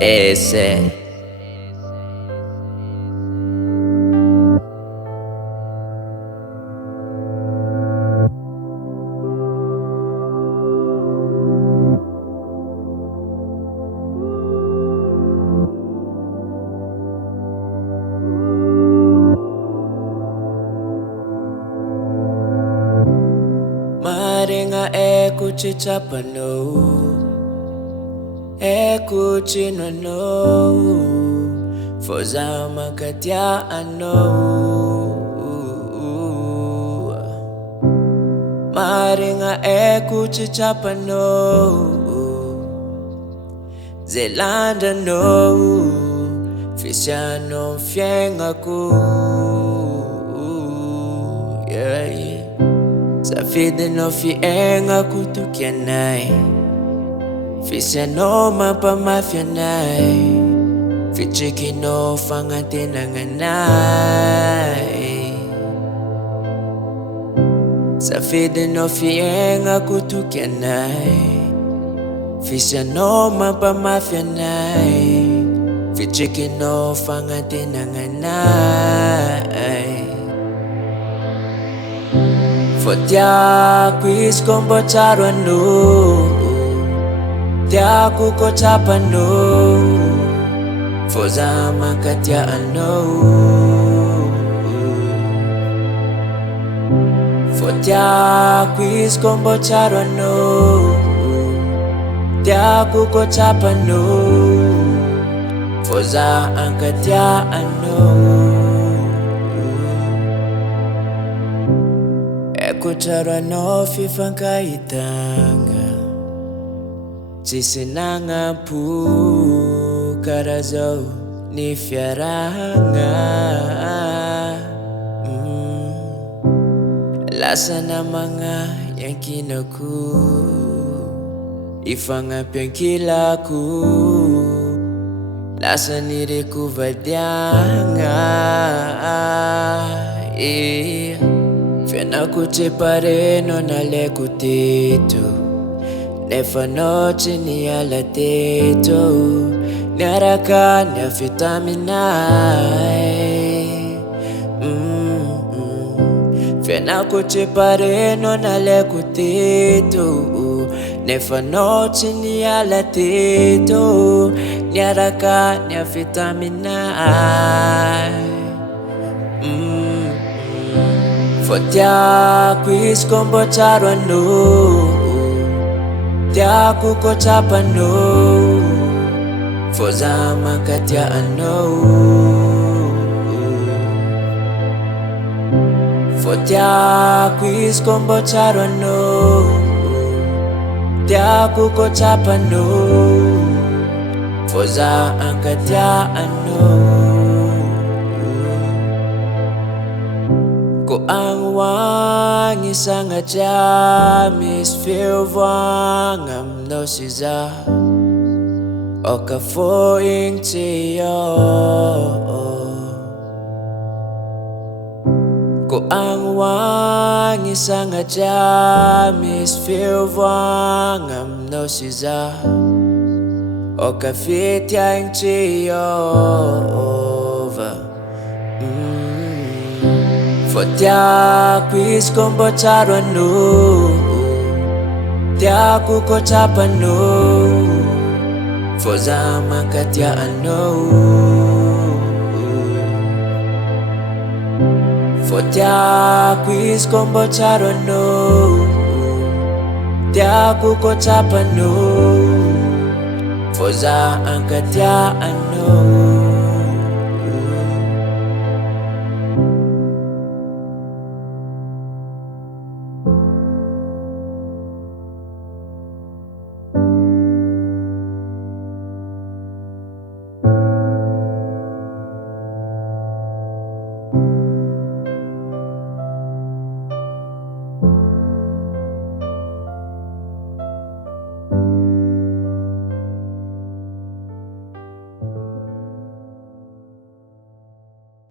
Ese Maringa ekuchichapano ekuchinwano Foza makatia ano Maringa ekuchichapano Zelanda no Fisiano fiengaku Sa vida no fienga kutukianay Fisiano mapamafianay Fichiki no fangatinanganay Sa vida no fienga kutukianay Fisiano mapamafianay Fichiki no fangatinanganay Fotia quis combo charano Tiaku ko chapano Foza makatia ano Fotia quis combo charano Tiaku ko chapano Foza angkatia ano Kuchara no fifangkaitanga Sisinanga pu karazo ni fiaranga Lasa na mga yang kinaku Ifangap yang kilaku Lasa niriku vadyanga Fena kuchipare no nalekutito Nefa noche ni alateto Niaraka ni vitaminai Fena kuchipare no nalekutito Nefa noche ni alateto Niaraka ni vitaminai Fotia quis combo charano Tiaku ko chapano Foza makatia ano Fotia quis combo charano Tiaku ko chapano Foza angkatia ano Ko ang wangi sangat jamis feel wangam no siza Oka foing tiyo Ko ang wangi sangat jamis feel wangam no siza Oka fit yang tiyo Fotia quis combo charano Tiaku ko chapano Foza makatia ano Fotia quis combo charano Tiaku ko chapano Foza angkatia ano